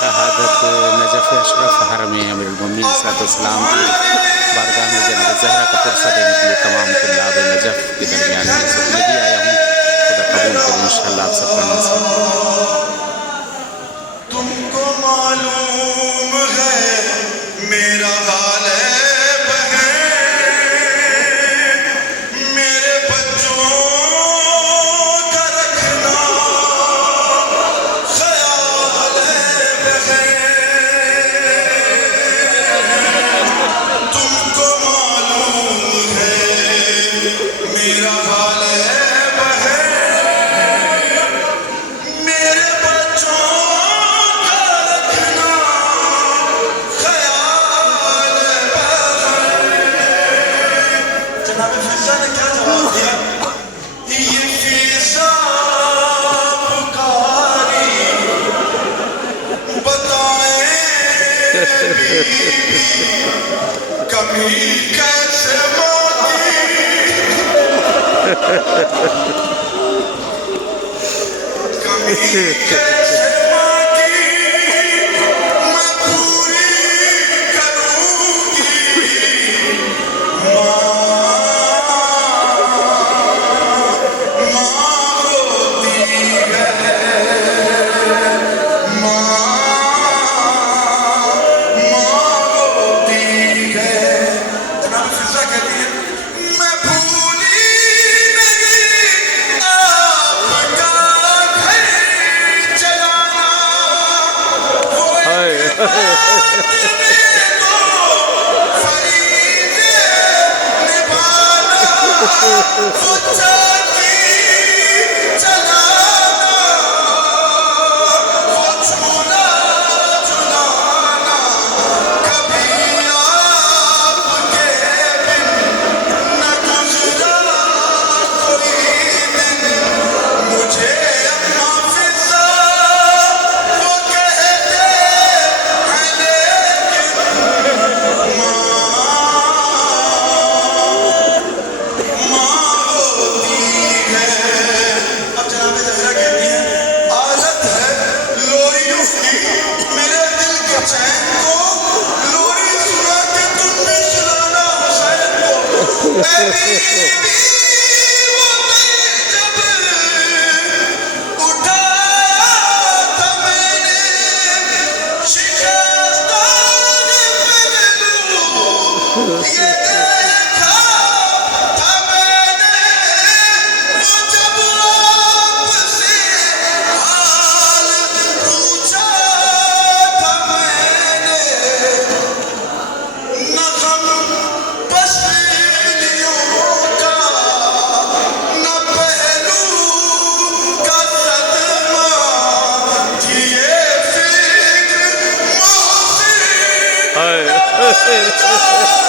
शहादत नजफ़ अशरफ हरम अमीरुल-मोमिनीन सलाम की बारगाह में जनाब ज़हरा का पुरसा देने के लिए तमाम तुल्लाब नजफ़ के दरमियान में सब मैं भी आया हूँ। खुदा कबूल करें इंशाअल्लाह आप सबका नसीब। तुमको मालूम है मेरा हाल है कमी कैसे कमी कैसे मैं पूरी करूंगी माँ होती है Hey.